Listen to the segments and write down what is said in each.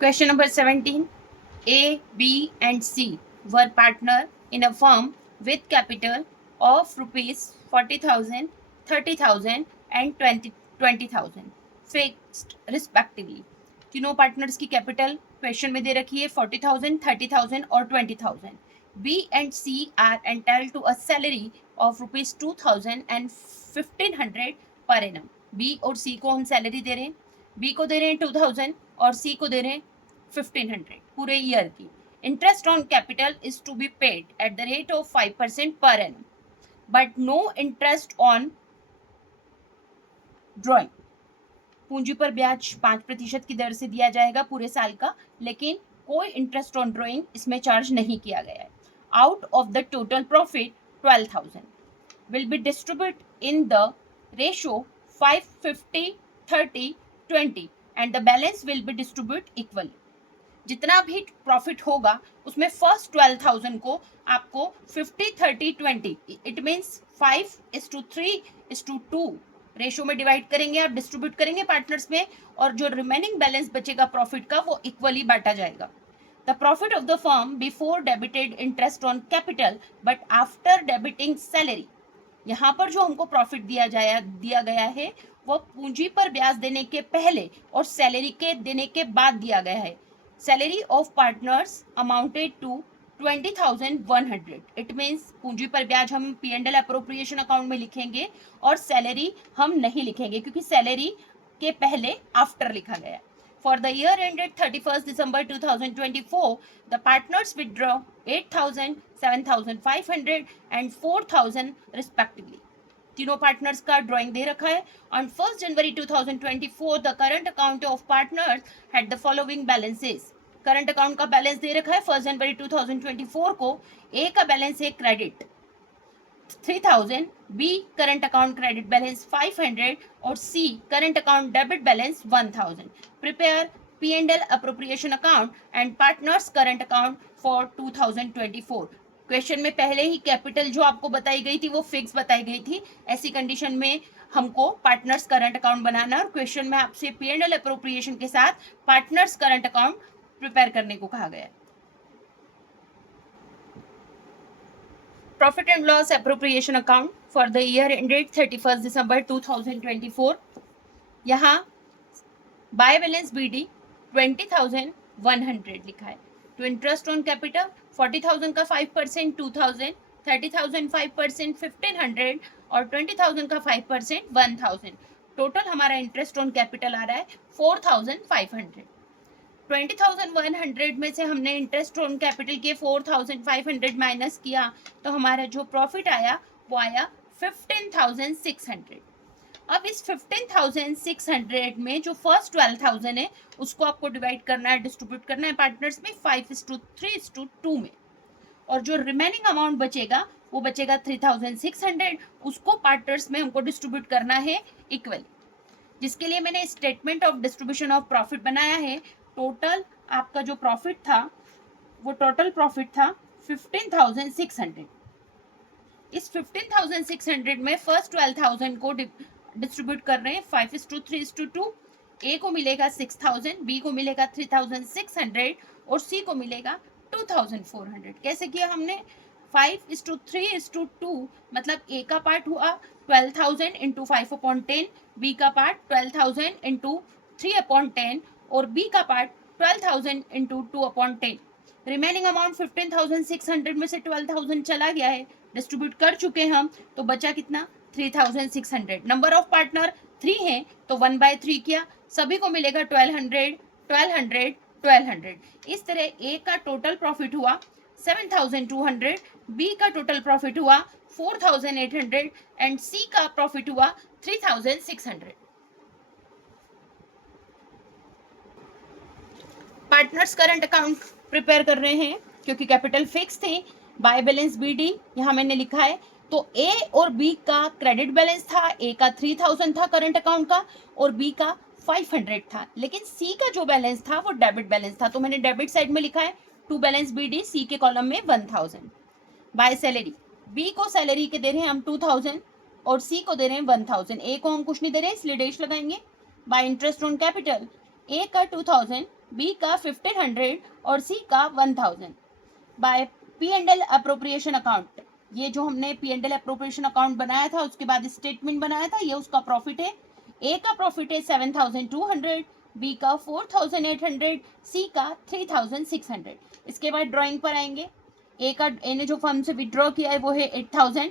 Question number 17. A, B and C were partner in a firm with capital of rupees 40,000, 30,000 and 20,000 fixed respectively. तीनों partners की capital question में दे रखी है 40,000, 30,000 और 20,000. B and C are entitled to a salary of rupees 2,000 and 1,500 per annum. B और C को हम salary दे रहे हैं. B को दे रहे हैं 2,000 और C को दे रहे हैं 1,500 पूरे ईयर की. Interest on capital is to be paid at the rate of 5% per annum, but no interest on drawing. पूंजी पर ब्याज 5% की दर से दिया जाएगा पूरे साल का, लेकिन कोई इंटरेस्ट ऑन ड्रॉइंग इसमें चार्ज नहीं किया गया है. Out of the total profit 12,000 will be distribute in the ratio 5-50-30-20 and the balance will be distribute equally. जितना भी प्रॉफिट होगा उसमें फर्स्ट 12,000 को आपको 50-30-20 इट मीन्स 5:3:2 रेशो में डिवाइड करेंगे, आप डिस्ट्रीब्यूट करेंगे पार्टनर्स में, और जो रिमेनिंग बैलेंस बचेगा प्रॉफिट का वो इक्वली बांटा जाएगा. The profit of the firm before debited interest on capital but after debiting salary. यहाँ पर जो हमको प्रॉफिट दिया गया है वो पूंजी पर ब्याज देने के पहले और सैलरी के देने के बाद दिया गया है. Salary of partners amounted to 20,100. It means पूंजी पर ब्याज हम P&L अप्रोप्रिएशन अकाउंट में लिखेंगे और सैलरी हम नहीं लिखेंगे क्योंकि सैलरी के पहले आफ्टर लिखा गया है. For the year ended 31st December 2024, the partners withdraw 8,000, 7,500 and 4,000 respectively. तीनों पार्टनर्स का ड्राइंग दे रखा है. On 1st January 2024, the current account of partners had the following balances. Current account का बैलेंस दे रखा है 1 जनवरी 2024 को. ए का बैलेंस है credit 3,000, B current account credit balance 500 और C current account debit balance 1,000. Prepare P&L appropriation account and partners current account for 2024. Question में पहले ही capital जो आपको बताई गई थी वो फिक्स बताई गई थी. ऐसी कंडीशन में हमको पार्टनर्स करंट अकाउंट बनाना और क्वेश्चन में आपसे P&L अप्रोप्रिएशन के साथ पार्टनर्स करंट अकाउंट प्रिपेयर करने को कहा गया. Profit and loss appropriation account for the year ended 31st December 2024. यहाँ बाय बैलेंस BD 20,100 लिखा है. तो इंटरेस्ट ऑन कैपिटल 40,000 का 5%, 2,000, 30,000 5%, 1,500 और 20,000 का 5% 1,000. टोटल हमारा इंटरेस्ट ऑन कैपिटल आ रहा है 4,500. 20,100 में से हमने इंटरेस्ट ऑन कैपिटल के 4,500 माइनस किया तो हमारा जो प्रॉफिट आया वो आया 15,600. अब इस 15,600 में जो फर्स्ट 12,000 है उसको आपको डिवाइड करना है, डिस्ट्रीब्यूट करना है पार्टनर्स में 5:3:2 में, और जो रिमेनिंग अमाउंट बचेगा वो बचेगा 3,600. उसको पार्टनर्स में हमको डिस्ट्रीब्यूट करना है इक्वली, जिसके लिए मैंने statement of distribution of profit बनाया है. टोटल आपका जो प्रॉफिट था वो टोटल प्रॉफिट था 15,600. इस 15,600 में फर्स्ट 12,000 को डिस्ट्रीब्यूट कर रहे हैं 5:3:2. ए को मिलेगा 6,000, बी को मिलेगा 3,600 और सी को मिलेगा 2,400. कैसे किया हमने? 5:3:2 मतलब ए का पार्ट हुआ 12,000 इंटू 5/10, बी का पार्ट 12,000 इंटू 3/10 और बी का पार्ट 12,000 इंटू 2/10. रिमेनिंग अमाउंट 15,600 में से 12,000 चला गया है, डिस्ट्रीब्यूट कर चुके हैं हम, तो बचा कितना? 3,600. नंबर ऑफ पार्टनर 3 है तो 1/3 किया, सभी को मिलेगा 1,200, 1,200, 1,200. इस तरह ए का टोटल प्रॉफिट हुआ 7,200, बी का टोटल प्रॉफिट हुआ 4,800 एंड सी का प्रॉफिट हुआ 3,600. पार्टनर्स करंट अकाउंट प्रिपेयर कर रहे हैं क्योंकि कैपिटल फिक्स थी. बाय बैलेंस BD यहाँ मैंने लिखा है. तो ए और बी का क्रेडिट बैलेंस था, ए का 3,000 था करंट अकाउंट का और बी का 500 था, लेकिन सी का जो बैलेंस था वो डेबिट बैलेंस था, तो मैंने डेबिट साइड में लिखा है टू बैलेंस BD, सी के कॉलम में 1,000. बाय सैलरी बी को सैलरी के दे रहे हैं हम 2,000 और सी को दे रहे हैं 1,000. ए को हम कुछ नहीं दे रहे इसलिए डैश लगाएंगे. Bye interest on capital A का 2,000 बी का 1500 और सी का 1000 by P and L appropriation account. ये जो हमने P and L appropriation account बनाया था, उसके बाद स्टेटमेंट बनाया था, ये उसका प्रॉफिट है। ए का प्रॉफिट है 7200, बी का 4800, सी का 3600। इसके बाद ड्राइंग पर आएंगे। ए ने जो फर्म से विड्रॉ किया है वो है 8000,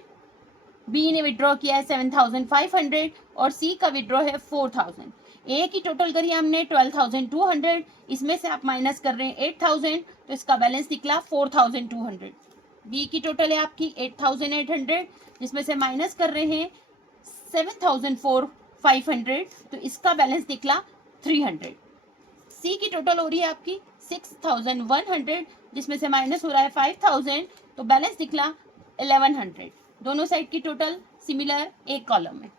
बी ने विड्रॉ किया है 7500 और सी का विड्रॉ है 4000। ए की टोटल करिए हमने 12200, इसमें से आप माइनस कर रहे हैं 8000, तो इसका बैलेंस निकला 4200। बी की टोटल है आपकी 8800, जिसमें से माइनस कर रहे हैं 7500, तो इसका बैलेंस निकला 300। सी की टोटल हो रही है आपकी 6100, जिसमें से माइनस हो रहा है 5000, तो बैलेंस निकला 1100। दोनों साइड की टोटल सिमिलर एक कॉलम में।